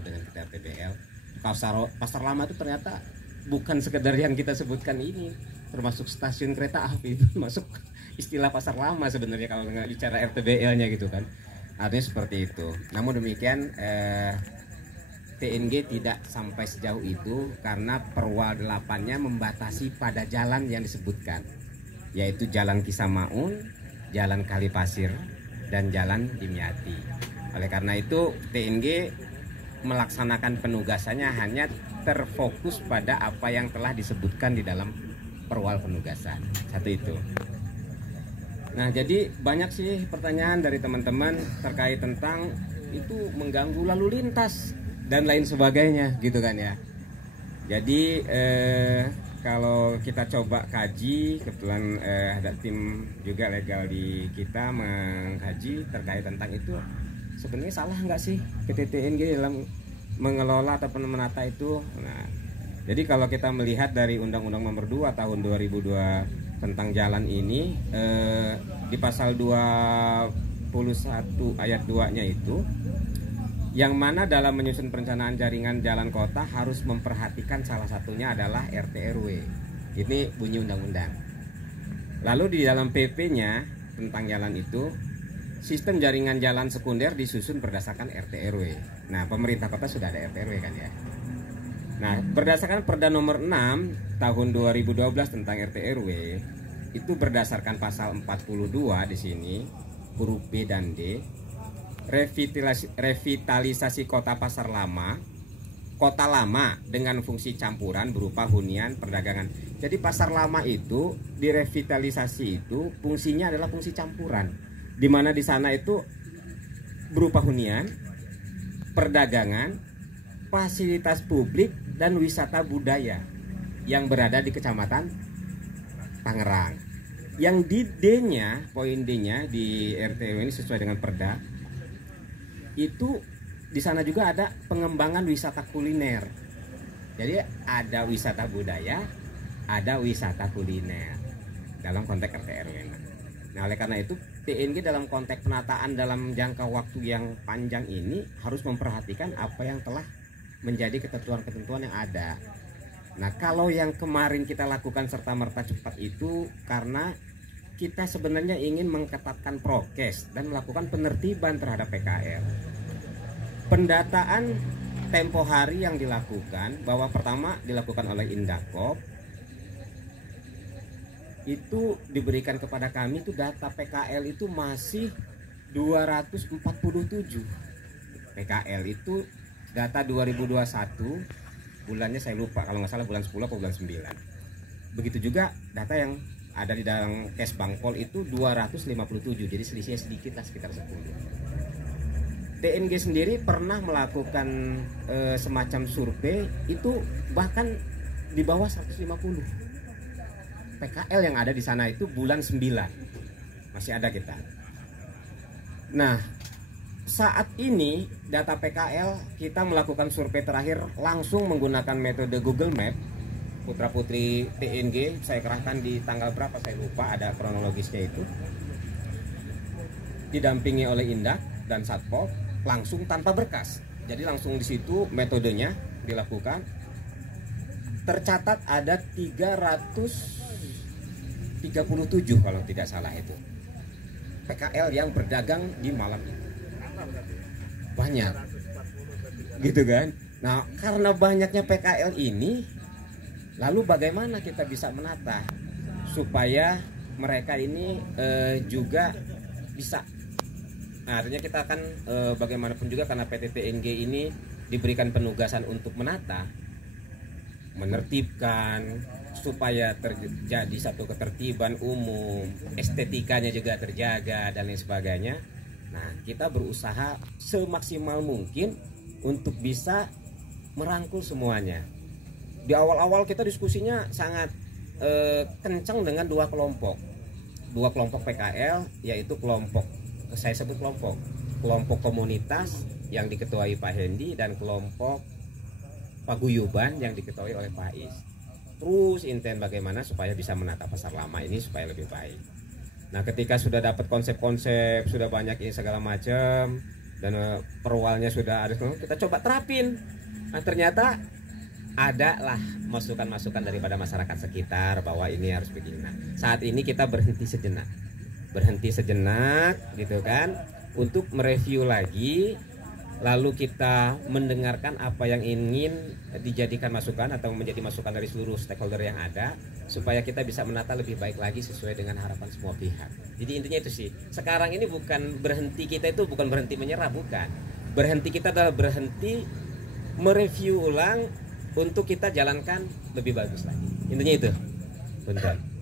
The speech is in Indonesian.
dengan kita RTBL. Pasar lama itu ternyata bukan sekedar yang kita sebutkan ini, termasuk stasiun kereta api itu masuk istilah pasar lama sebenarnya kalau nggak bicara RTBL-nya gitu kan. Artinya seperti itu. Namun demikian TNG tidak sampai sejauh itu karena Perwal 8-nya membatasi pada jalan yang disebutkan, yaitu Jalan Kisamaun, Jalan Kalipasir, dan Jalan Dimyati. Oleh karena itu TNG melaksanakan penugasannya hanya terfokus pada apa yang telah disebutkan di dalam perwal penugasan. Satu itu. Nah, jadi banyak sih pertanyaan dari teman-teman terkait tentang itu mengganggu lalu lintas dan lain sebagainya gitu kan ya. Jadi kalau kita coba kaji, kebetulan ada tim juga legal di kita mengkaji terkait tentang itu, sebenarnya salah nggak sih PT TNG dalam mengelola ataupun menata itu. Nah, jadi kalau kita melihat dari Undang-Undang Nomor 2 Tahun 2002 tentang jalan ini, di pasal 21 ayat 2-nya itu, yang mana dalam menyusun perencanaan jaringan jalan kota harus memperhatikan salah satunya adalah RT RW. Ini bunyi undang-undang. Lalu di dalam PP-nya tentang jalan itu, sistem jaringan jalan sekunder disusun berdasarkan RT RW. Nah, pemerintah kota sudah ada RT RW kan ya. Nah, berdasarkan Perda nomor 6 tahun 2012 tentang RT RW, itu berdasarkan pasal 42 di sini, huruf B dan D, revitalisasi kota pasar lama, kota lama dengan fungsi campuran berupa hunian perdagangan. Jadi pasar lama itu direvitalisasi itu fungsinya adalah fungsi campuran, di mana di sana itu berupa hunian, perdagangan, fasilitas publik dan wisata budaya yang berada di Kecamatan Tangerang. Yang di D-nya, poin D-nya di RTW ini sesuai dengan Perda, itu di sana juga ada pengembangan wisata kuliner. Jadi ada wisata budaya, ada wisata kuliner dalam konteks RT/RW. Nah, oleh karena itu TNG dalam konteks penataan dalam jangka waktu yang panjang ini harus memperhatikan apa yang telah menjadi ketentuan-ketentuan yang ada. Nah, kalau yang kemarin kita lakukan serta-merta cepat itu karena kita sebenarnya ingin mengetatkan prokes dan melakukan penertiban terhadap PKL. Pendataan tempo hari yang dilakukan, bahwa pertama dilakukan oleh Indakop, itu diberikan kepada kami itu data PKL itu masih 247 PKL itu data 2021, bulannya saya lupa, kalau nggak salah bulan 10 atau bulan 9. Begitu juga data yang ada di dalam Kes Bangpol itu 257, jadi selisihnya sedikit lah, sekitar 10. TNG sendiri pernah melakukan semacam survei itu bahkan di bawah 150 PKL yang ada di sana itu bulan 9 masih ada kita. Nah, saat ini data PKL kita melakukan survei terakhir langsung menggunakan metode Google Map. Putra putri TNG saya kerahkan di tanggal berapa saya lupa, ada kronologisnya itu, didampingi oleh Indak dan Satpol, langsung tanpa berkas. Jadi langsung di situ metodenya dilakukan. Tercatat ada 337 kalau tidak salah itu PKL yang berdagang di malam itu. Banyak gitu kan. Nah, karena banyaknya PKL ini, lalu bagaimana kita bisa menata supaya mereka ini juga bisa, nah, artinya kita akan bagaimanapun juga karena PT TNG ini diberikan penugasan untuk menata, menertibkan supaya terjadi satu ketertiban umum, estetikanya juga terjaga dan lain sebagainya. Nah, kita berusaha semaksimal mungkin untuk bisa merangkul semuanya. Di awal-awal kita diskusinya sangat kencang dengan dua kelompok PKL, yaitu kelompok, saya sebut kelompok komunitas yang diketuai Pak Hendi dan kelompok paguyuban yang diketuai oleh Pak Is. Terus intent bagaimana supaya bisa menata pasar lama ini supaya lebih baik. Nah, ketika sudah dapat konsep-konsep, sudah banyak ini segala macam, dan perwalnya sudah ada, kita coba terapin. Nah, ternyata ada lah masukan-masukan daripada masyarakat sekitar bahwa ini harus begini. Nah, saat ini kita berhenti sejenak gitu kan, untuk mereview lagi, lalu kita mendengarkan apa yang ingin dijadikan masukan atau menjadi masukan dari seluruh stakeholder yang ada, supaya kita bisa menata lebih baik lagi sesuai dengan harapan semua pihak. Jadi intinya itu sih, sekarang ini bukan berhenti, kita itu bukan berhenti menyerah, bukan. Berhenti kita adalah berhenti mereview ulang untuk kita jalankan lebih bagus lagi. Intinya itu. Bentar.